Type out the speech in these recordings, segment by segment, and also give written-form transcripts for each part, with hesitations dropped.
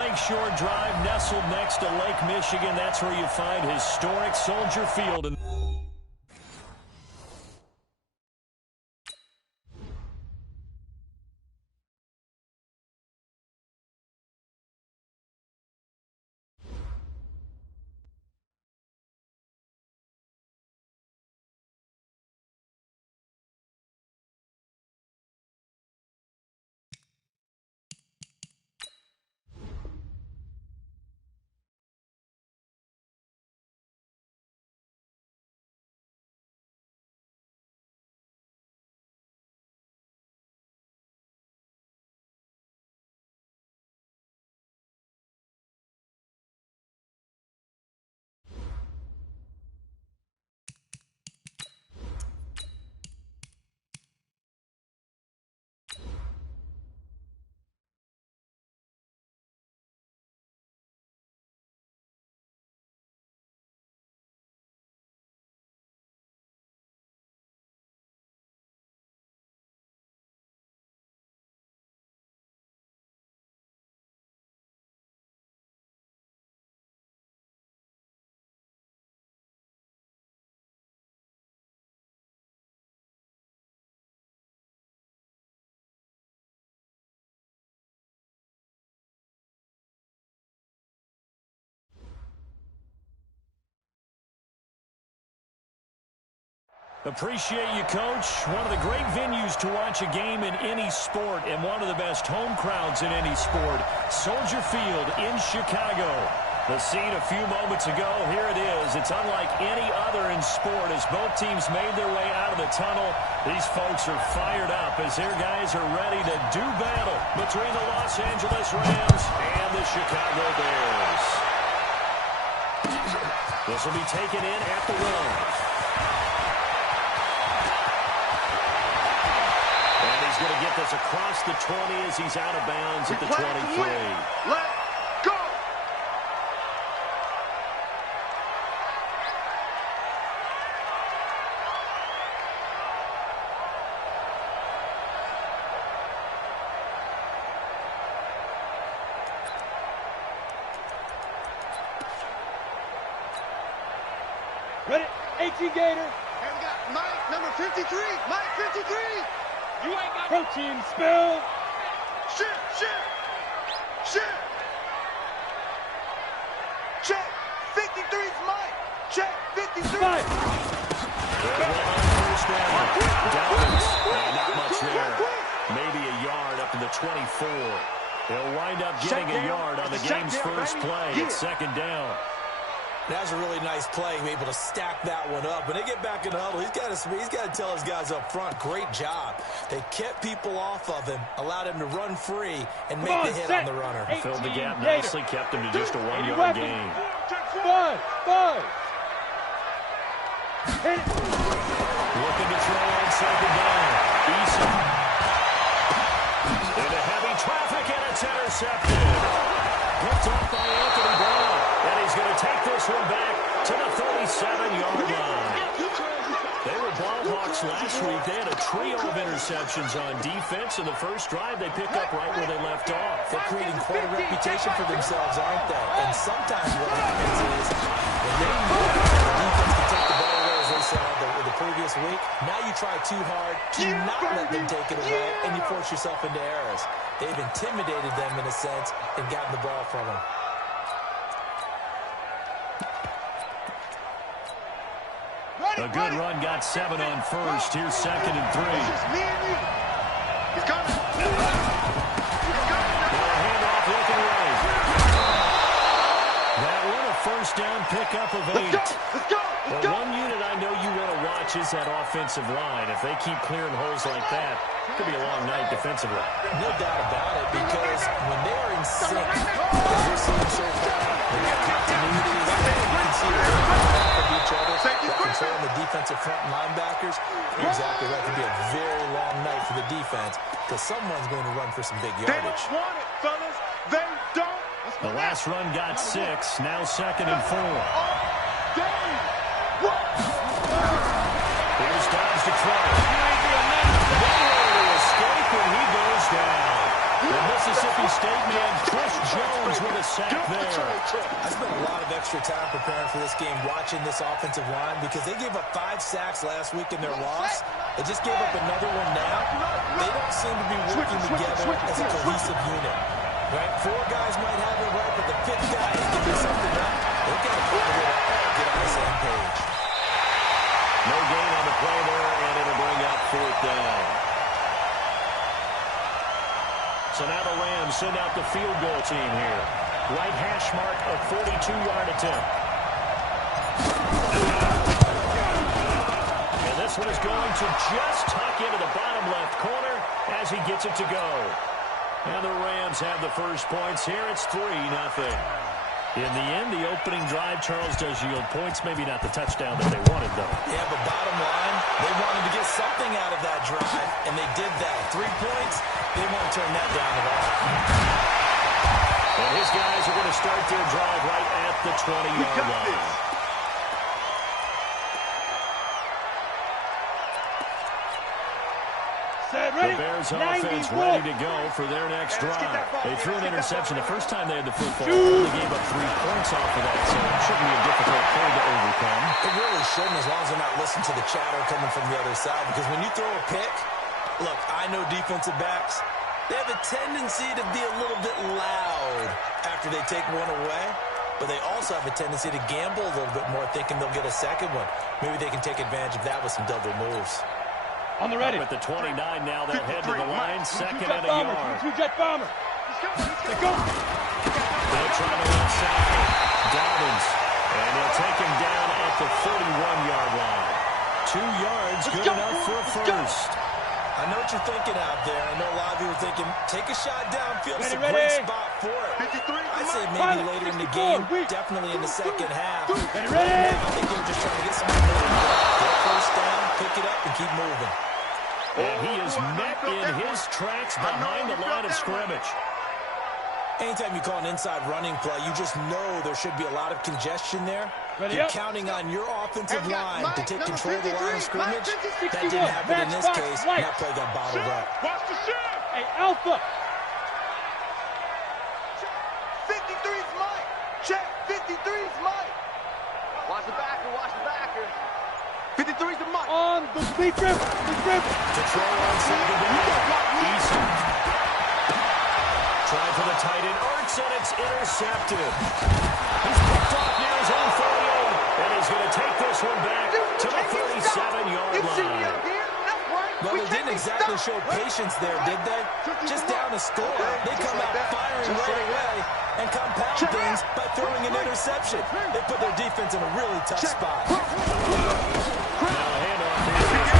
Lakeshore Drive, nestled next to Lake Michigan. That's where you find historic Soldier Field. Appreciate you, Coach. One of the great venues to watch a game in any sport and one of the best home crowds in any sport. Soldier Field in Chicago. The scene a few moments ago, here it is. It's unlike any other in sport as both teams made their way out of the tunnel. These folks are fired up as their guys are ready to do battle between the Los Angeles Rams and the Chicago Bears. This will be taken in at the run. He's going to get this across the 20 as he's out of bounds at the 23. Let's go! Ready? 18 Gator. And we got Mike, number 53. Mike, 53. You ain't got protein spill. Shit. Check. 53's Mike. Check. 53. Not much there. Maybe a yard up to the 24. They'll wind up getting a yard on the game's first play. It's second down. That was a really nice play, able to stack that one up. When they get back in the huddle, he's got to tell his guys up front, great job. They kept people off of him, allowed him to run free, and make the hit on the runner. Filled the gap nicely, kept him to just a one-yard gain. Five. Looking to throw on second down. Eason. Into heavy traffic, and it's intercepted. Picked up by Anthony Brown. And he's going to take this one back to the 37-yard line. They were ball hawks last week. They had a trio of interceptions on defense. In the first drive, they pick up right where they left off. They're creating quite a reputation for themselves, aren't they? And sometimes what happens is when they know the defense can take the ball away, as they said the previous week, now you try too hard to not let them take it away, and you force yourself into errors. They've intimidated them in a sense and gotten the ball from them. A good run got 7 on first. Here's second and 3. Me and you. He's coming. Handoff looking right. That one a first down pickup of 8. Let's go. But one unit I know you want to watch is that offensive line. If they keep clearing holes like that, it could be a long night defensively. No doubt about it, because when they are in sync, as we're seeing so far, when that continuity is there, you can see they're back of each other, they're controlling the defensive front linebackers. You're exactly right. It could be a very long night for the defense, because someone's going to run for some big yardage. They don't want it, fellas. They don't. The last run got 6. Now second and 4. Here's Dobbs to throw. Nowhere to escape when he goes down. The Mississippi State man Chris Jones with sack there. I spent a lot of extra time preparing for this game, watching this offensive line, because they gave up 5 sacks last week in their loss. They just gave up another one now. They don't seem to be working together as a cohesive unit. Right? 4 guys might have it right, but the 5th guy can do something up. They've got to find a way to all get on the same page. No gain on the play there, and it'll bring up 4th down. So now the Rams send out the field goal team here. Right hash mark, a 42-yard attempt. And this one is going to just tuck into the bottom left corner as he gets it to go. And the Rams have the first points here. It's 3-0. In the end, the opening drive, Charles, does yield points. Maybe not the touchdown that they wanted, though. Yeah, but bottom line, they wanted to get something out of that drive, and they did that. 3 points, they won't turn that down at all. And his guys are going to start their drive right at the 20-yard line. The Bears offense ready to go for their next drive. They threw an interception the first time they had the football. Only gave up 3 points off of that, so it shouldn't be a difficult play to overcome. It really shouldn't, as long as they're not listening to the chatter coming from the other side. Because when you throw a pick, look, I know defensive backs, they have a tendency to be a little bit loud after they take one away. But they also have a tendency to gamble a little bit more, thinking they'll get a second one. Maybe they can take advantage of that with some double moves. On the ready. With the 29 now, they'll head to the line. 2nd and a yard. Two-jet bomber. They go. They'll try to outside Dobbins. And they'll take him down at the 31-yard line. 2 yards, good enough for a first. I know what you're thinking out there. I know a lot of you are thinking, take a shot downfield. It's a great spot for it. I'd say maybe later in the game, definitely in the second half. I think they're just trying to get some momentum. Get a first down, pick it up, and keep moving. And he is met in his tracks behind the line of scrimmage. Anytime you call an inside running play, you just know there should be a lot of congestion there. You're counting on your offensive line to take control of the line of scrimmage. That didn't happen in this case, and that play got bottled up. Watch the shift. Hey, Alpha. 53's Mike. Check. 53's Mike. Watch the backer. Watch the backer. 53's the Mike. On the speed trip. The trip. To throw on second down. Eason. Try for the tight end. Ertz, and it's intercepted. He's picked off near his own 48. And he's going to take this one back to the 37-yard line. Well, they didn't exactly show patience there, did they? Just down a score. They come out firing right away and compound things by throwing an interception. They put their defense in a really tough spot. Now a handoff here.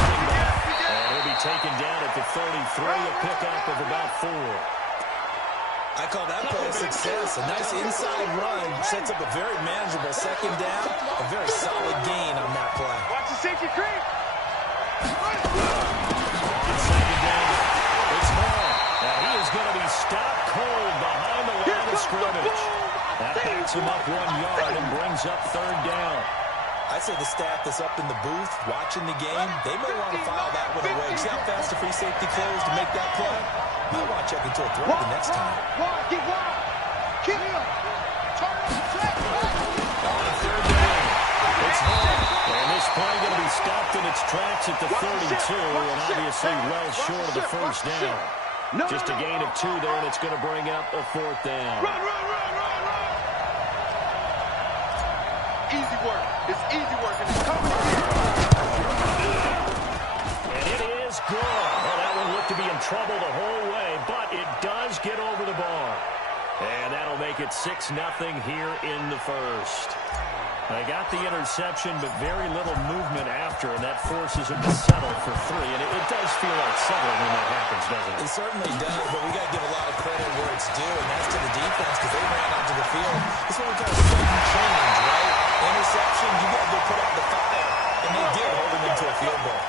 And he'll be taken down at the 33, a pickup of about 4. I call that play a success. A nice inside run sets up a very manageable second down. A very solid gain on that play. Watch the safety creep. He is going to be stopped cold behind the line of scrimmage. That backs him up 1 yard and brings up 3rd down. I'd say the staff that's up in the booth watching the game, they may want to file that one away. See how fast the free safety closed to make that play? Might want to check into a throw the next time. Get wild. Keep him. Turn on track. On 3rd down. It's home. And this play going to be stopped in its tracks at the 32, and obviously well short of the first down. Just a gain of 2 there, and it's going to bring up a 4th down. Run. Easy work. It's easy work, and it's coming again. And it is good. Well, that one looked to be in trouble the whole way, but it does get over the bar. And that'll make it 6-0 here in the first. They got the interception, but very little movement after, and that forces them to settle for 3. And it does feel like settling when that happens, doesn't it? It certainly does, but we got to give a lot of credit where it's due, and that's to the defense because they ran onto the field. This is what we call sudden change, right? Interception, you got to go put out the fire, and they did, holding them to a field goal.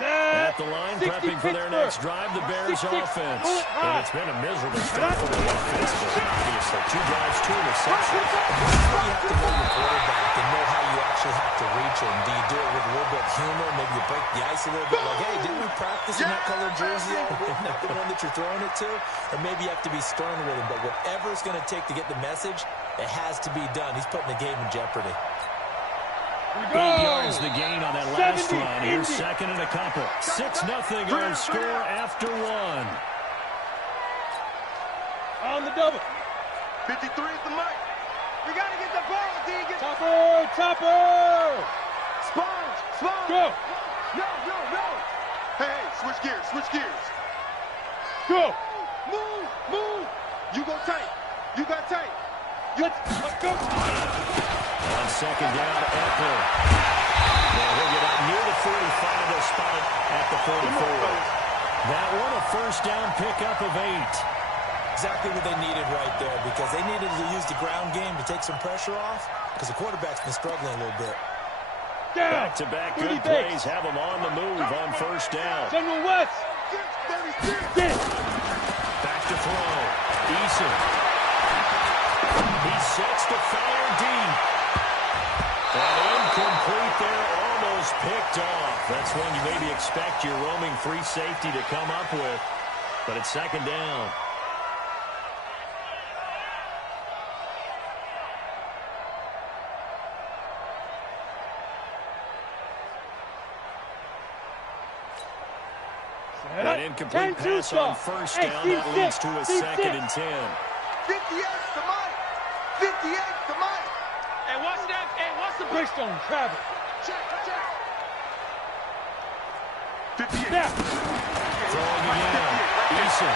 At the line, prepping for their next drive, the Bears offense. And it's been a miserable start for the offense, but obviously 2 drives, 2 interceptions. You have to know your quarterback and know how you actually have to reach him. Do you do it with a little bit of humor? Maybe you break the ice a little bit. Like, hey, didn't we practice in that color jersey? Isn't that the one that you're throwing it to? Or maybe you have to be stern with him. But whatever it's going to take to get the message, it has to be done. He's putting the game in jeopardy. 8 yards the gain on that last run. Here's second and a couple. 6-0 our score after 1. On the double. 53 is the mic. You got to get the ball, Deegan. Topper. Sponge. Go. No. Hey, switch gears. Go. Move. You go tight. You got tight. Let's go. On second down, Eckler. He'll get out near the 45. They'll spot it at the 44. That one, a first down pickup of 8. Exactly what they needed right there, because they needed to use the ground game to take some pressure off, because the quarterback's been struggling a little bit. Back-to-back good plays have them on the move on first down. General West. Back to throw. Eason. He sets to fire deep. And incomplete there, almost picked off. That's one you maybe expect your roaming free safety to come up with. But it's second down. An incomplete pass on first down. That leads to a second and 10. 58's the mic. 58's the mic. Hey, watch that. Hey, watch the Brickstone. Travis. Check. 58. Snap. Throwing again. Eason.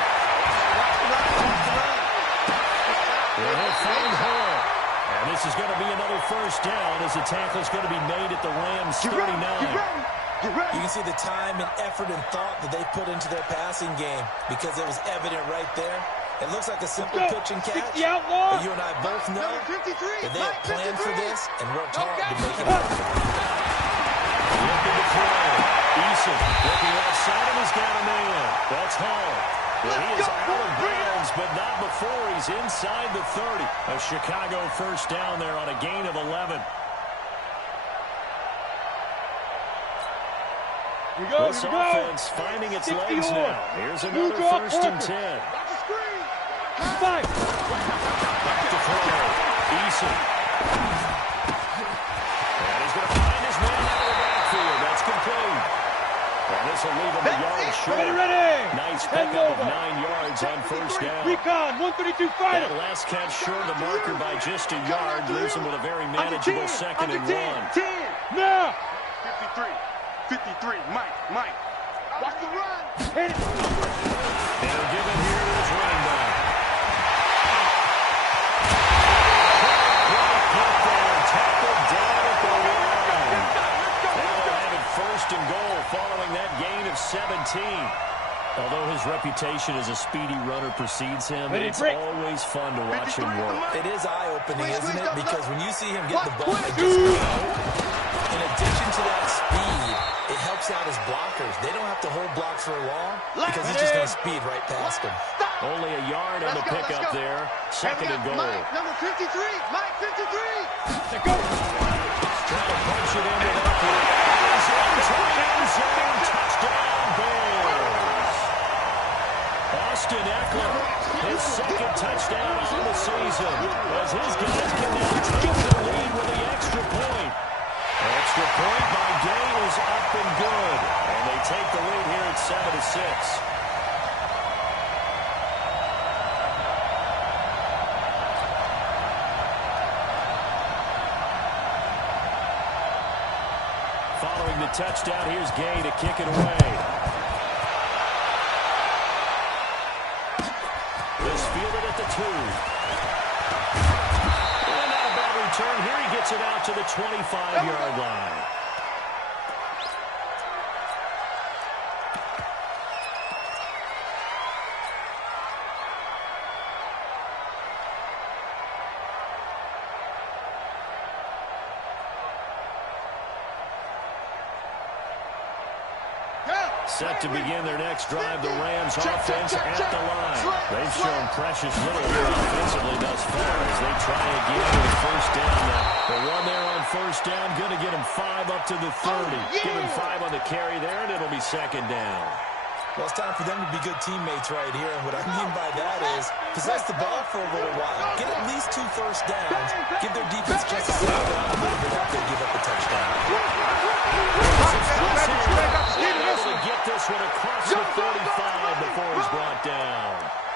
He'll find Hall. And this is going to be another first down as the tackle is going to be made at the Rams' 39. You can see the time and effort and thought that they put into their passing game, because it was evident right there. It looks like a simple pitch and catch, but you and I both know that they have planned for this and worked hard to make it happen. Looking to throw. Eason looking left side, and he's got a man. That's Hall. Well, he is out of bounds, but not before he's inside the 30. A Chicago first down there on a gain of 11. This offense finding its legs now. Here's another first and 10. Back to throw. Eason. And he's going to find his man out of the backfield. That's complete. And this will leave him a yard short. Ready. Nice pickup of 9 yards on first down. Recon, 132 final. That last catch short of the marker by just a yard leaves him with a very manageable second and 1. 10. Now. 53, Mike. Watch the run. Hit it. They'll give it here to his running back. Tackled down at the line. They'll have it first and goal following that gain of 17. Although his reputation as a speedy runner precedes him, it's always fun to watch him work. It is eye-opening, isn't it? Because when you see him get the ball and just go, in addition to that speed, it helps out his blockers. They don't have to hold blocks for long because he's just going to speed right past them. Only a yard on the pickup there. Second and goal. Number 53, Mike 53. Let's go. Trying to punch it into that one. Touchdown, Bears. Austin Eckler, his second touchdown on the season, as his guys can now take the lead with the extra point. Extra point by Gay is up and good. And they take the lead here at 7-6. Following the touchdown, here's Gay to kick it away. This fielded at the 2. And not a bad return. Here he gets it out to the 25-yard line. Go. Set to begin their next drive, the Rams offense at the line. They've shown precious little here offensively thus far as they try again with a first down now. The one there on first down, going to get him 5 up to the 30. Give him 5 on the carry there, and it'll be second down. Well, it's time for them to be good teammates right here, and what I mean by that is possess the ball for a little while, get at least 2 first downs, give their defense a chance to settle down a little bit after they give up a touchdown. Able to get this one across the 45 before he's brought down.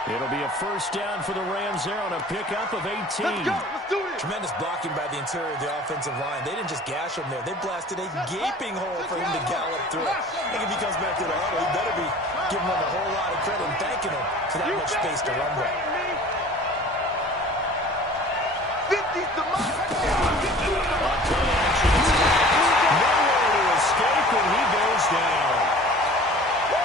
It'll be a first down for the Rams there on a pickup of 18. Tremendous blocking by the interior of the offensive line. They didn't just gash him there. They blasted a gaping hole for him to gallop through. I think if he comes back to the huddle, he better be giving them a whole lot of credit and thanking him for that much space to run with. 50's the mark. On play action, it's nowhere to escape, and he goes down.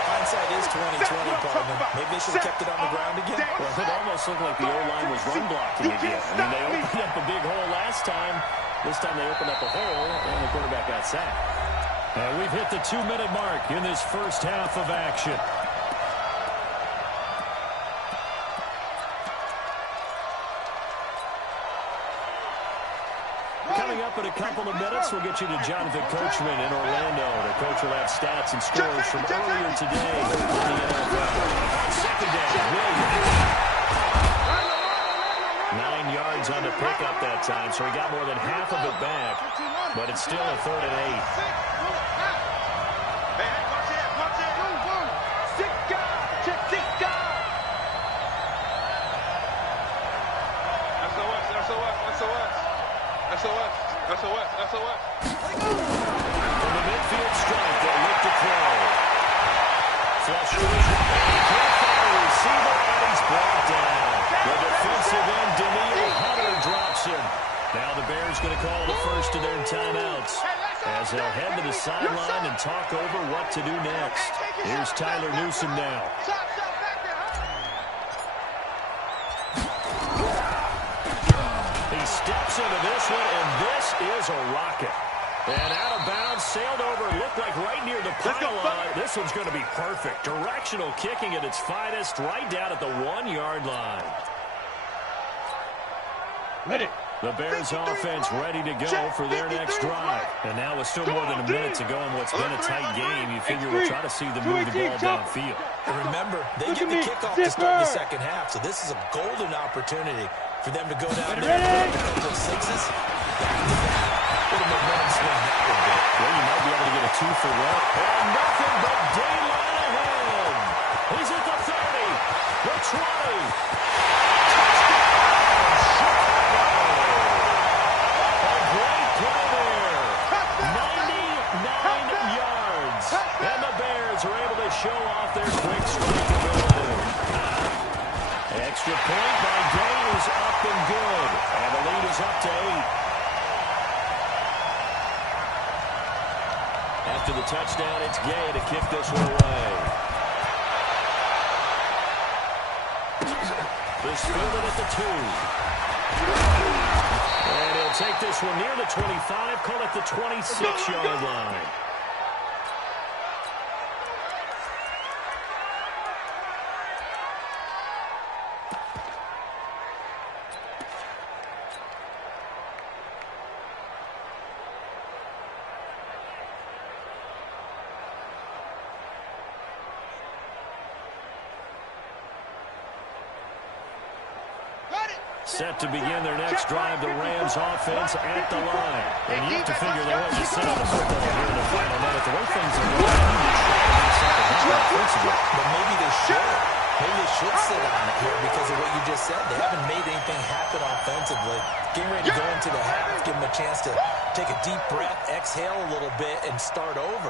Hindsight is 20/20, partner. Maybe they should have kept it on the ground again. Well, it almost looked like the O-line was run blocking again. I mean, they opened up a big hole last time. This time they opened up a hole, and the quarterback got sacked. And we've hit the 2-minute mark in this first half of action. Coming up in a couple of minutes, we'll get you to Jonathan Coachman in Orlando. The coach will have stats and scores from earlier today in the NFL. Second down, Williams. 9 yards on the pickup that time, so he got more than half of it back, but it's still a 3rd and 8. SOS. From the midfield strike, they'll look to throw. Flush to his right. Can't find a receiver, and he's brought down. The defensive end, Daniil Hunter, drops him. Now the Bears going to call the first of their timeouts as they'll head to the sideline and talk over what to do next. Here's Tyler Newsome now. He steps into this one, and this is a rocket. And out of bounds, sailed over, looked like right near the pylon. This one's going to be perfect. Directional kicking at its finest, right down at the 1-yard line. Ready. The Bears offense ready to go for their next drive. And now with still more than a minute to go in what's been a tight game, you figure we'll try to see them move the ball downfield. And remember, they get the kickoff to start the second half, so this is a golden opportunity for them to go down there and put up those 6s. What a momentum swing that would be. Well, you might be able to get a 2 for 1. And nothing but daylight ahead. He's at the 30, the 20. Show off their quick strike ability. Extra point by Gay is up and good. And the lead is up to 8. After the touchdown, it's Gay to kick this one away. This fielded at the 2. And he'll take this one near the 25, call it the 26-yard line. Set to begin their next drive, the Rams offense at the line. And you have to figure they'll let you sit on the football here in the final minute. The way things are going, but maybe they should. Maybe they should sit on it here because of what you just said. They haven't made anything happen offensively. Getting ready to go into the half, give them a chance to take a deep breath, exhale a little bit, and start over.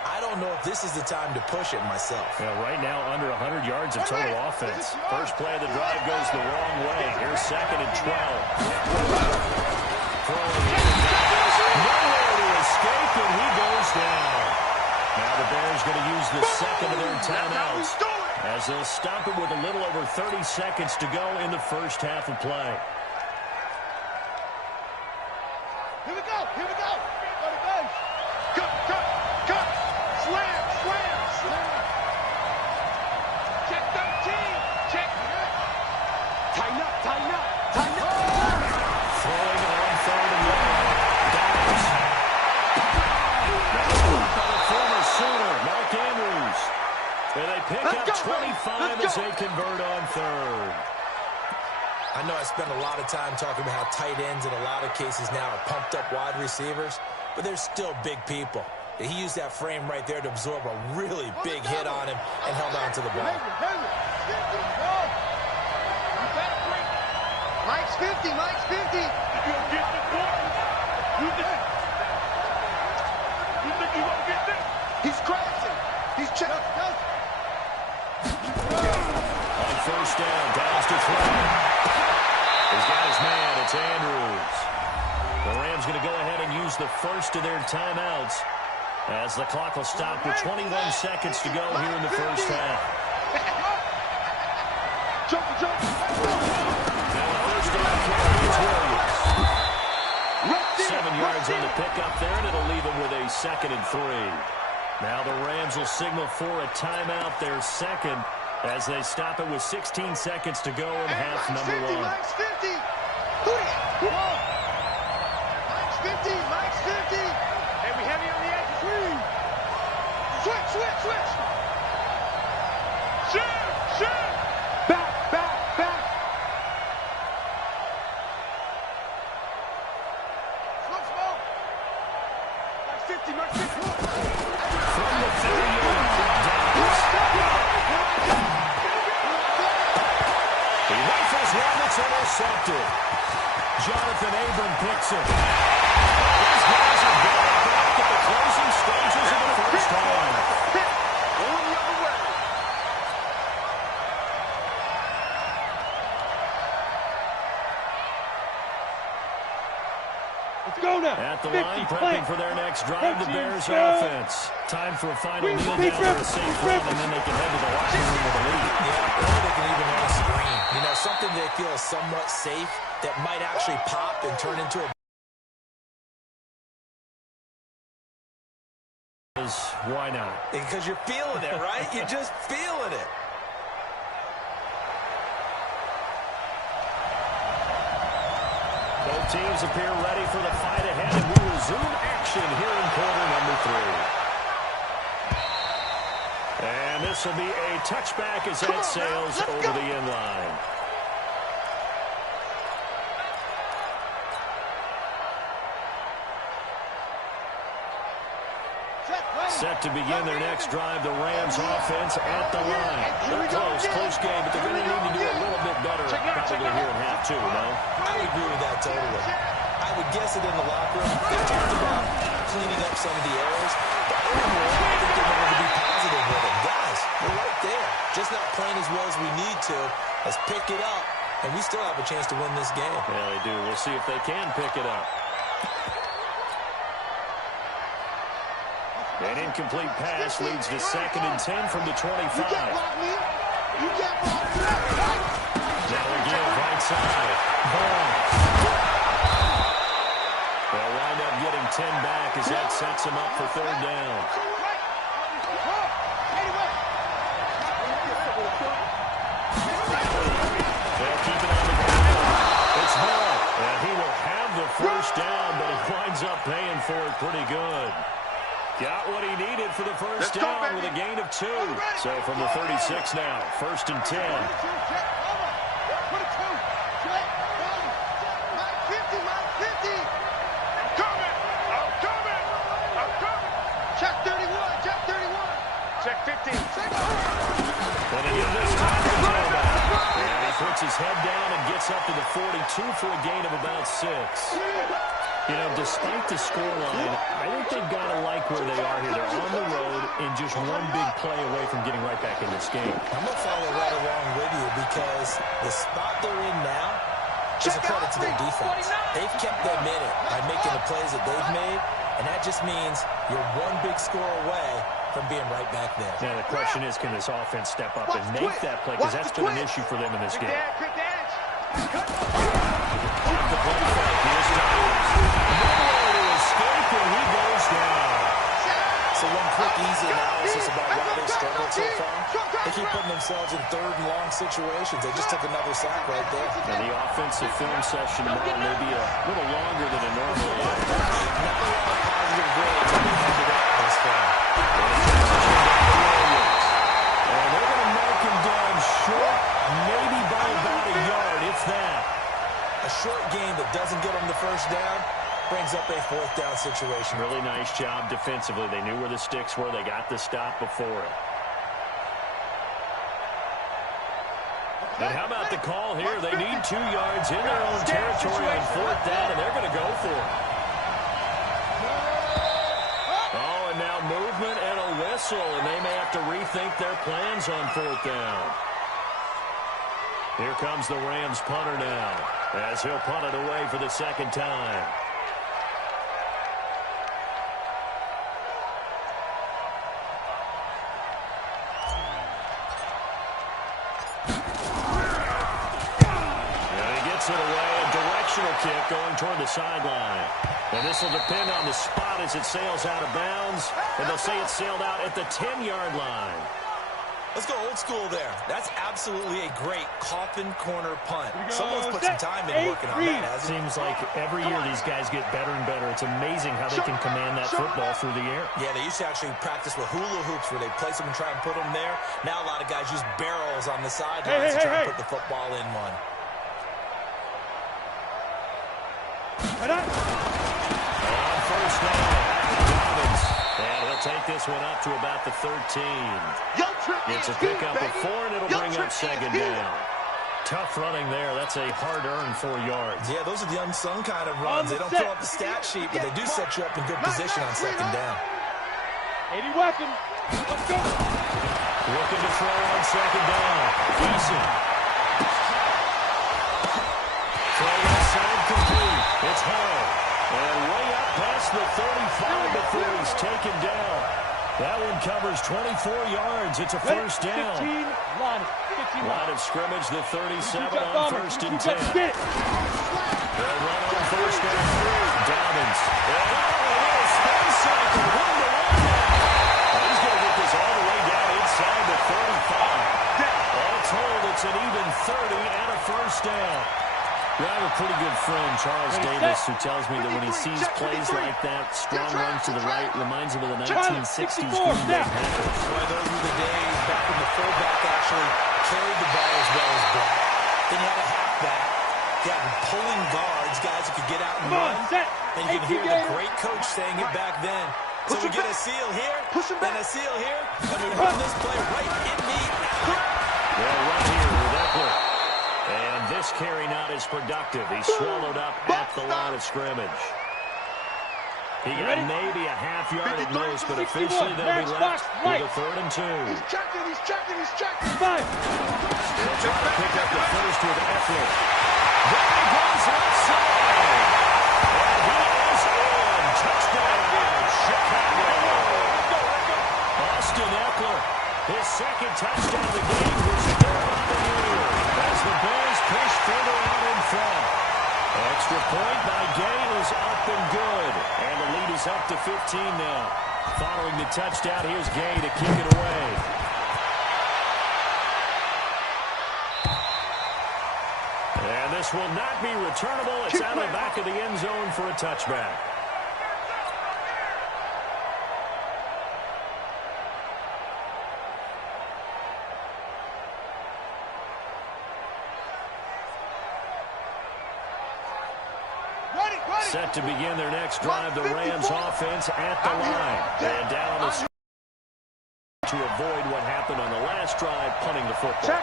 I don't know if this is the time to push it myself. Yeah, right now, under 100 yards of total offense. First play of the drive goes the wrong way. Here's 2nd and 12. Nowhere to escape, and he goes down. Now the Bears going to use the second of their timeouts as they'll stop it with a little over 30 seconds to go in the first half of play. Here we go. Cut. Slam. And they pick up 25 as they convert on third. I know I spent a lot of time talking about how tight ends in a lot of cases now are pumped up wide receivers, but they're still big people. He used that frame right there to absorb a really big hit on him and held on to the ball. Mike's 50, Mike's 50. You gonna get this one? You think you gonna get this? He's crashing. He's checking. On first down, downs to throw. He's got his man. It's Andrews. The Rams going to go ahead and use the first of their timeouts as the clock will stop with 21 seconds to go here in the first half. Jump. Now a first down carry. It's Williams. 7 yards on the pickup there, and it'll leave him with a 2nd and 3. Now the Rams will signal for a timeout, their second, as they stop it with 16 seconds to go in half number 1. Mike's 50. Mike's 50. Mike's 50. Hey, we heavy on the edge. Switch. Shoot. Back. Smoke. Mike's 50, Mike's 50. From the 38, he rifles one that's intercepted. Jonathan Abram picks it. These guys are going back at the closing stages of the first half. Going the other way. Let's go now. At the 50, line, plant. prepping for their next drive, the Bears offense. Time for a final kneel down for a safe run, and then they can head to the locker room with a lead. Yeah, or they can even run a screen. You know, something they feel is somewhat safe that might actually pop and turn into a... Why not? Because you're feeling it, right? You're just feeling it. Both teams appear ready for the fight ahead, and we resume action here in quarter number 3. And this will be a touchback as that sails over the end line. Set to begin their next drive, the Rams offense at the line. They're close game, but they're going to need to do a little bit better probably here in half 2, no? I would agree with that totally. I would guess it in the locker room. They talked about cleaning up some of the errors, but overall, I think they wanted to be positive with it. Guys, we're right there. Just not playing as well as we need to. Let's pick it up, and we still have a chance to win this game. Yeah, they do. We'll see if they can pick it up. An incomplete pass leads to 2nd and 10 from the 25. You can't block me. Now again, right side. Ball. They'll wind up getting 10 back as that sets them up for 3rd down. They'll keep it on the ground. It's Ball. And he will have the first down, but he winds up paying for it pretty good. Got what he needed for the first down with a gain of 2. So from the 36 now, 1st and 10. Check 31. Check 15. And again this time for tailback. And he puts his head down and gets up to the 42 for a gain of about 6. You know, despite the scoreline, I think they've got to like where they are here. They're on the road and just one big play away from getting right back in this game. I'm going to follow right along with you because the spot they're in now is a credit to their defense. They've kept them in it by making the plays that they've made, and that just means you're one big score away from being right back there. Now, the question is, can this offense step up and make that play? Because that's been an issue for them in this game. Quick dance. The play fake. Here's Downs. Nowhere to escape, and he goes down. So one quick, easy analysis about why they've struggled so far. They keep putting themselves in 3rd and long situations. They just took another sack right there. And the offensive film session tomorrow may be a little longer than it normally is. Not a lot of positive grades on the end of that this far. He situation. Really nice job defensively. They knew where the sticks were. They got the stop before it. And how about the call here? They need 2 yards in their own territory on 4th down, and they're going to go for it. Oh, and now movement and a whistle, and they may have to rethink their plans on 4th down. Here comes the Rams punter now, as he'll punt it away for the 2nd time. It away, a directional kick going toward the sideline. And this will depend on the spot as it sails out of bounds. And they'll say it sailed out at the 10-yard line. Let's go old school there. That's absolutely a great coffin corner punt. Someone's put some time in working on that, hasn't it? Seems like every year these guys get better and better. It's amazing how they can command that football through the air. Yeah, they used to actually practice with hula hoops where they place them and try and put them there. Now a lot of guys use barrels on the sidelines to try and put the football in one. On 1st down, Dobbins. And he'll take this one up to about the 13. It's a pickup of 4, and it'll bring up 2nd down. Tough running there. That's a hard-earned 4 yards. Yeah, those are the unsung kind of runs. They don't fill up the stat sheet, but they do set you up in good position on 2nd down. 80 weapon. Let's go. Looking to throw on 2nd down. Eason. Throw inside complete. It's Hall. And way up past the 35 before he's taken down. That one covers 24 yards. It's a 1st down. 15 line. Line of scrimmage, the 37 on 1st and 10. They'll run on 1st and 3. Dobbins. Spin cycle. 1-1 now. He's going to get this all the way down inside the 35. All told, it's an even 30 and a 1st down. I have a pretty good friend, Charles Davis, who tells me that when he sees plays like that, strong runs to the right, reminds him of the 1960s Green Bay Packers. Boy, those were the days back when the fullback actually carried the ball as well as blocked. Then you had a halfback. You had pulling guards, guys that could get out and run. And you can hear the great coach saying it back then. So we get a seal here, and a seal here, and we run this play right in the alley. Well, right here with Eckler. And this carry not as productive. He's swallowed up at the line of scrimmage. He got maybe a half yard at most, but officially they'll be left with a 3rd and 2. He's checking. 5. They'll try to pick up the 1st with Eckler. There he goes outside. And he is in. Touchdown, Chicago. Austin Eckler, his 2nd touchdown of the game was 4 on the year as the Bears push further out in front. Extra point by Gay is up and good. And the lead is up to 15 now. Following the touchdown, here's Gay to kick it away. And this will not be returnable. It's out of the back of the end zone for a touchback. Set to begin their next drive, the Rams offense at the line. And down on the to avoid what happened on the last drive, punting the football.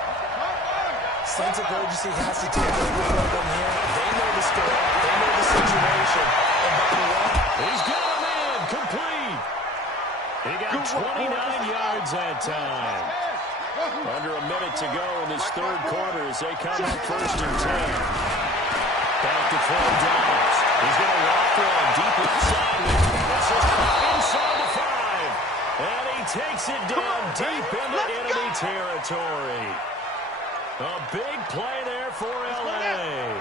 Sense of urgency has to take over from them here. They know the score. They know the situation. And by the way, he's got him in. Complete. He got 29 yards that time. Under a minute to go in this 3rd quarter as they come up 1st and 10. Back to throw Downs. He's going to walk one deep inside. This is inside the 5. And he takes it down deep into enemy territory. A big play there for L.A.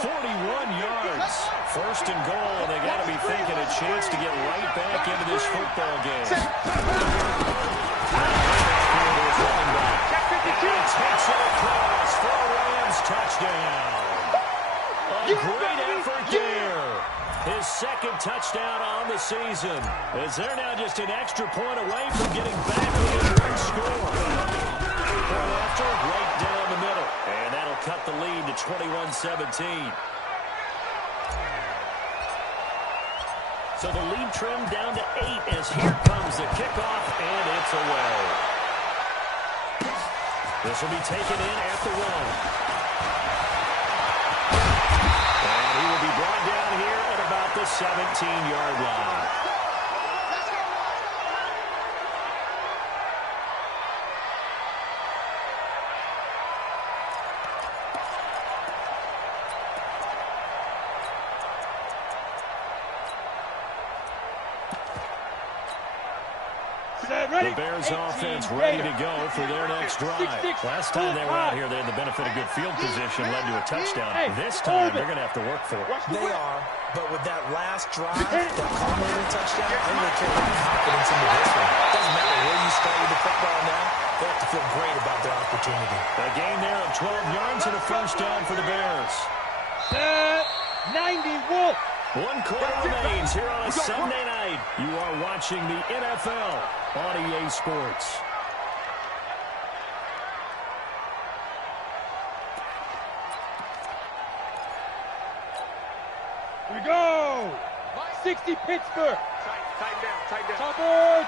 41 yards. 1st and goal, and they got to be thinking a chance to get right back into this football game. Running back. And takes it across for a Rams touchdown. A great effort there. His 2nd touchdown on the season. As they're now just an extra point away from getting back within 1 score. Point after, right down the middle. And that'll cut the lead to 21-17. So the lead trimmed down to 8 as here comes the kickoff, and it's away. This will be taken in at the 1. And he will be brought down here at about the 17-yard line. The Bears offense ready to go for their next drive. Last time they were out here, they had the benefit of good field position, led to a touchdown. This time, they're going to have to work for it. They are, but with that last drive, that culminating touchdown, I really carry confidence into this one. It doesn't matter where you start with the football now. They have to feel great about their opportunity. A gain there of 12 yards and a first down for the Bears. Set 90 Wolf. 1 quarter remains here on a Sunday night. You are watching the NFL on EA Sports. Here we go. 60 Pittsburgh. Tighten down.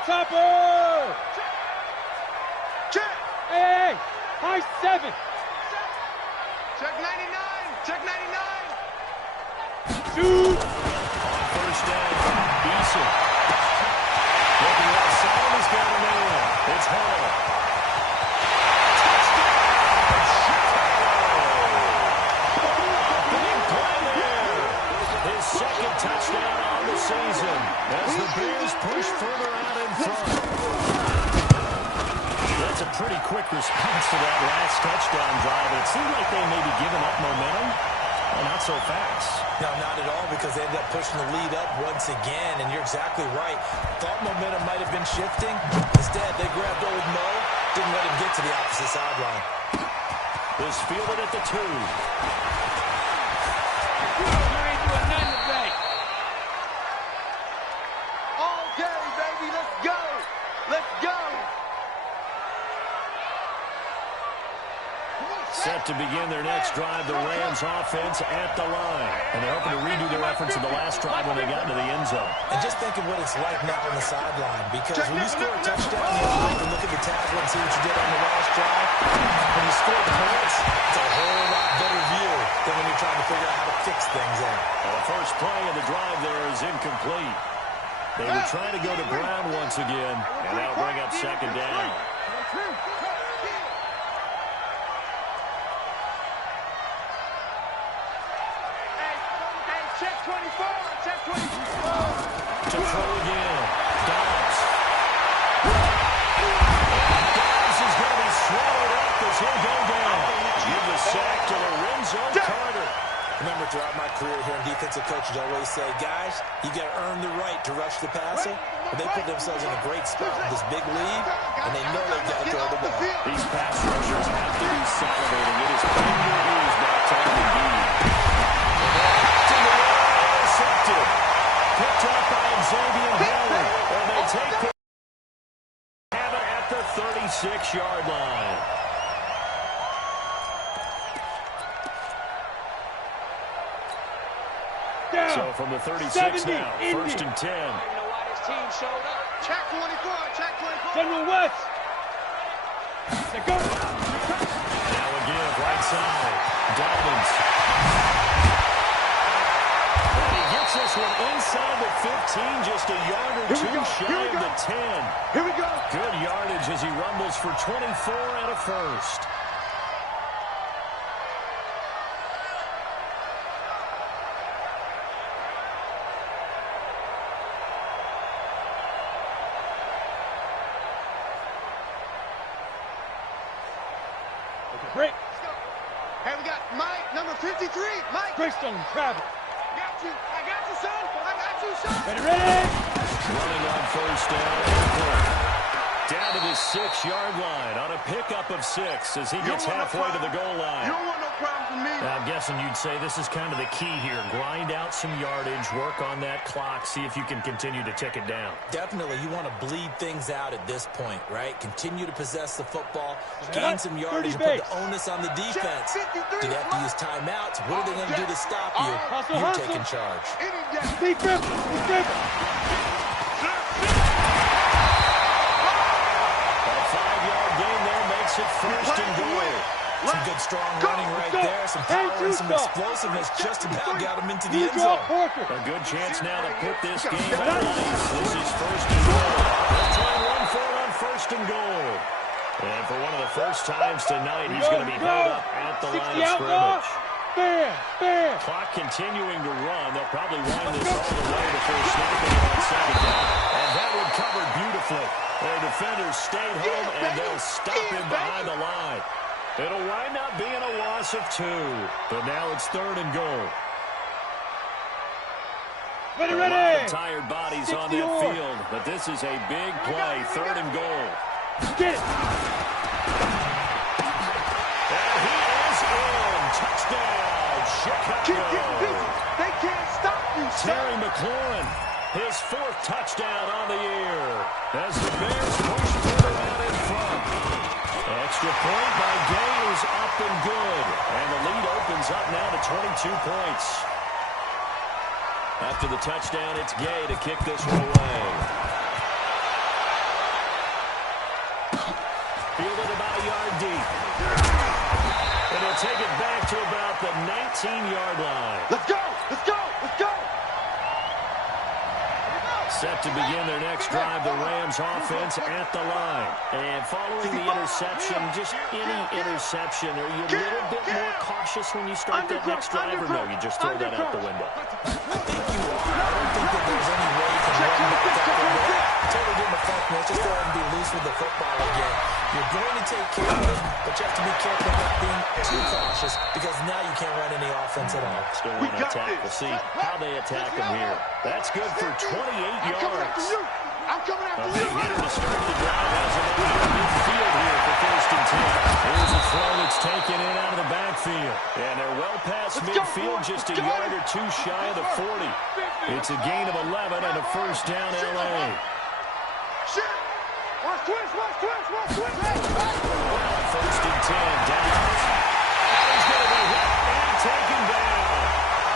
Topper. Check. Hey. High 7. Check 99. Check 99. Shoot. On first down, Eason. Looking outside, he's got a man. It's Hall. Big play there. His second touchdown on the season as the Bears push further out in front. That's a pretty quick response to that last touchdown drive. It seemed like they may be giving up momentum. Well, not so fast. No, not at all, because they ended up pushing the lead up once again, and you're exactly right. Thought momentum might have been shifting. Instead, they grabbed old Mo, didn't let him get to the opposite sideline. Is fielded at the 2. All day, baby. Let's go. Let's go. Set to begin their next drive, the Rams offense at the line. And they're hoping to redo their efforts in the last drive when they got into the end zone. And just think of what it's like now on the sideline, because when you score a touchdown, you have to look at the tablet and see what you did on the last drive. When you score points, it's a whole lot better view than when you're trying to figure out how to fix things in. Well, the first play of the drive there is incomplete. They were trying to go to Brown once again, and that'll bring up second down. Check 24. Check 24. To throw again. Dobbs. Dobbs is going to be swallowed up as he'll go down. Give the sack to Lorenzo Carter. Remember, throughout my career here in defensive coaches always say, guys, you got to earn the right to rush the passer. But they put themselves in a great spot with this big lead, and they know they've got to throw the ball. These pass rushers have to be salivating. It is paying your dues by time indeed. Intercepted. Picked up by Xavier Howard. And they take the have it at the 36-yard line. Down. So from the 36 now, first and 10. Check 24. Check 24. General West. They go. Now again, right side. Dobbins. And he gets this one inside the 15, just a yard or two shy of the 10. Here we go. Good yardage as he rumbles for 24 and a first. Break. Hey, we got Mike, number 53. Mike. Greystone travel. Got you. I got you, son. I got you, son. Ready. Running on first down. Down to the 6-yard line on a pickup of 6 as he gets halfway to the goal line. You don't want no problems with me. I'm guessing you'd say this is kind of the key here. Grind out some yardage, work on that clock, see if you can continue to tick it down. Definitely, you want to bleed things out at this point, right? Continue to possess the football, gain some yardage, and put the onus on the defense. Do they have to use timeouts? What are they going to do to stop you? You're taking charge. Defense! It first and goal. Some good strong running right there. Some power and some explosiveness just about got him into the end zone. A good chance now to put this game on ice. This is first and goal. They'll try and run for it on first and goal. And for one of the first times tonight, he's going to be held up at the line of scrimmage. Clock continuing to run. They'll probably wind this all the way before snapping it on second down. And that one covered beautifully. The defenders stayed home, and they'll stop him behind the line. It'll wind up being a loss of 2. But now it's third and goal. Ready. A lot of tired bodies on that field, but this is a big play, third and goal. Get it. And he is in. Touchdown, Chicago. They can't stop you, Terry McLaurin, his 4th touchdown on the year as the Bears push further out in front. Extra point by Gay is up and good. And the lead opens up now to 22 points. After the touchdown, it's Gay to kick this one away. Fielded about a yard deep. And he'll take it back to about the 19-yard line. Let's go! Let's go! Let's go! Set to begin their next drive, the Rams offense at the line. And following the interception, just any interception, are you a little bit more cautious when you start that next drive, or no, you just throw that out the window? I think you are. I don't think that there's any way you can run back up from there. Totally didn't affect me. Let's just go ahead and be loose with the football again. You're going to take care of it, but you have to be careful about being too cautious because now you can't run any offense at all. Still want to attack. We'll see how they attack him here. That's good for 28 yards. I'm coming after A you. big hitter to start the drive has him over midfield here for first and 10. Here's a throw that's taken in out of the backfield. And they're well past midfield, just a yard or 2 shy of the 40. It's a gain of 11 and a first down L.A. Shit! Watch twist! First and 10, Downs. He's going to be hit and taken down.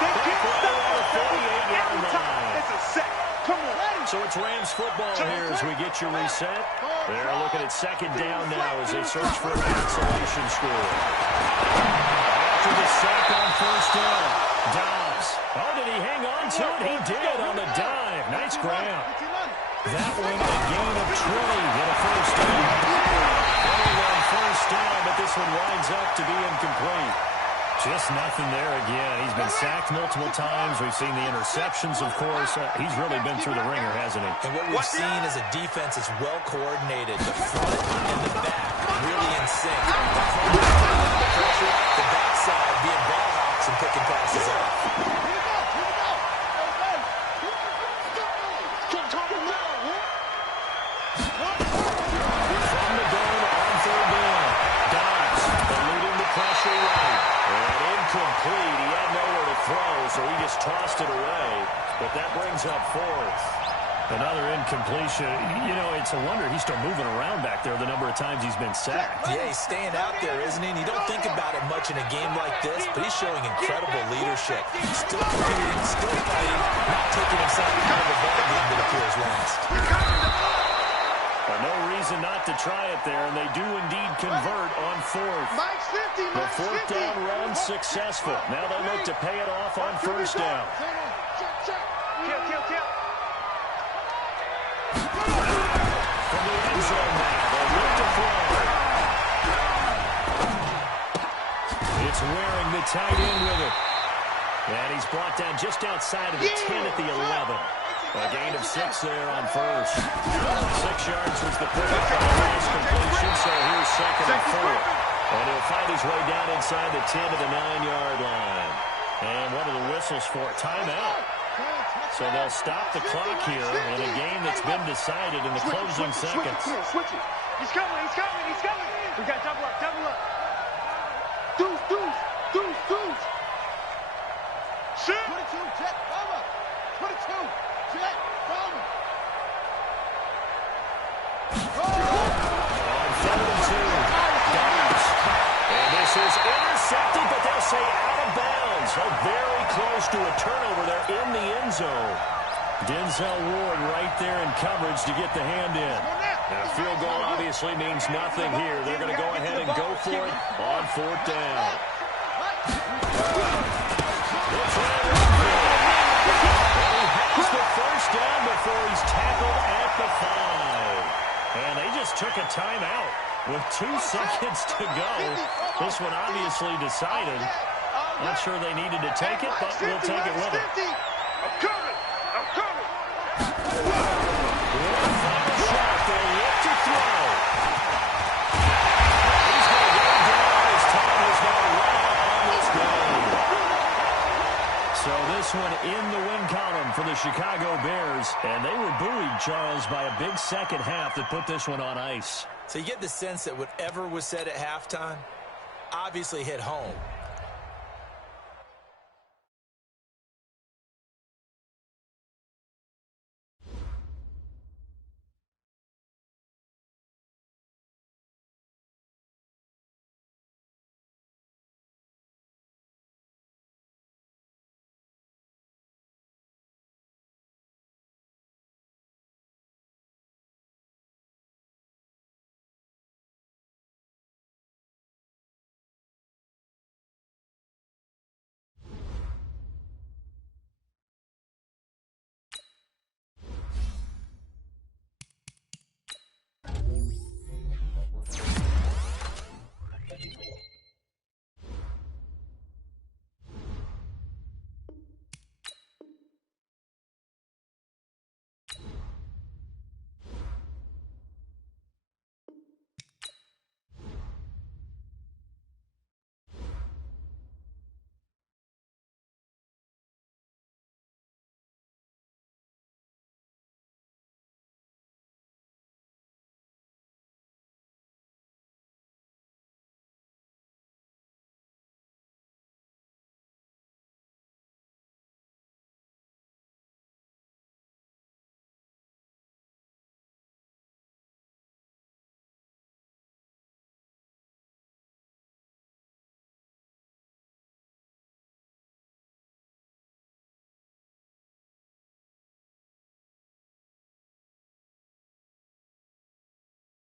They can't stop us. 48-yard line. It's a set. Come on. So it's Rams football here as we get you reset. They're looking at second down now as they search for a consolation score. After the sack on first down, Dobbs. Oh, did he hang on to it? He did on the dive. Nice ground. That one a gain of 20 and a first down. On first down, but this one winds up to be incomplete. Just nothing there again. He's been sacked multiple times. We've seen the interceptions, of course. He's really been through the ringer, hasn't he? And what we've seen is a defense that's well coordinated. The front and the back really in sync. The front under the pressure, the backside being ball hawks and picking passes off. From the gun on third down. Dobbs eluding the pressure right. And incomplete. He had nowhere to throw, so he just tossed it away. But that brings up 4th. Another incompletion. You know, it's a wonder he's still moving around back there the number of times he's been sacked. Yeah, he's staying out there, isn't he? And you don't think about it much in a game like this, but he's showing incredible leadership. Still competing, still fighting, not taking himself out of a ball game that appears last. Well, no reason not to try it there, and they do indeed convert on 4th. The 4th down run successful. Now they look to pay it off on first down. Kill. From the end zone now, they'll look to throw. It's Waring, the tight end, with it. And he's brought down just outside of the 10 at the 11. A gain of 6 there on first. 6 yards was the pickup on the last completion, so here's second and 4. And he'll find his way down inside the 10 to the 9-yard line. And one of the whistles for a timeout. So they'll stop the clock here in a game that's been decided in the closing seconds. Switch it. He's coming. We got double up. Deuce. Shit. 22, Jet, Bama. 22, Jet, Bama. On 3rd and 2. Dobbs. And this is intercepted, but they'll say out of bounds. So very close to a turnover there in the end zone. Denzel Ward right there in coverage to get the hand in. And a field goal obviously means nothing here. They're going to go ahead and go for it on 4th down. He has the first down before he's tackled at the 5. And they just took a timeout with 2 seconds to go. This one obviously decided. Not sure they needed to take it, but we'll take it with them. I'm coming. One final shot. They look to throw. He's going to go down. His time is now run out on this game. So this one in the win column for the Chicago Bears. And they were buoyed, Charles, by a big second half that put this one on ice. So you get the sense that whatever was said at halftime obviously hit home.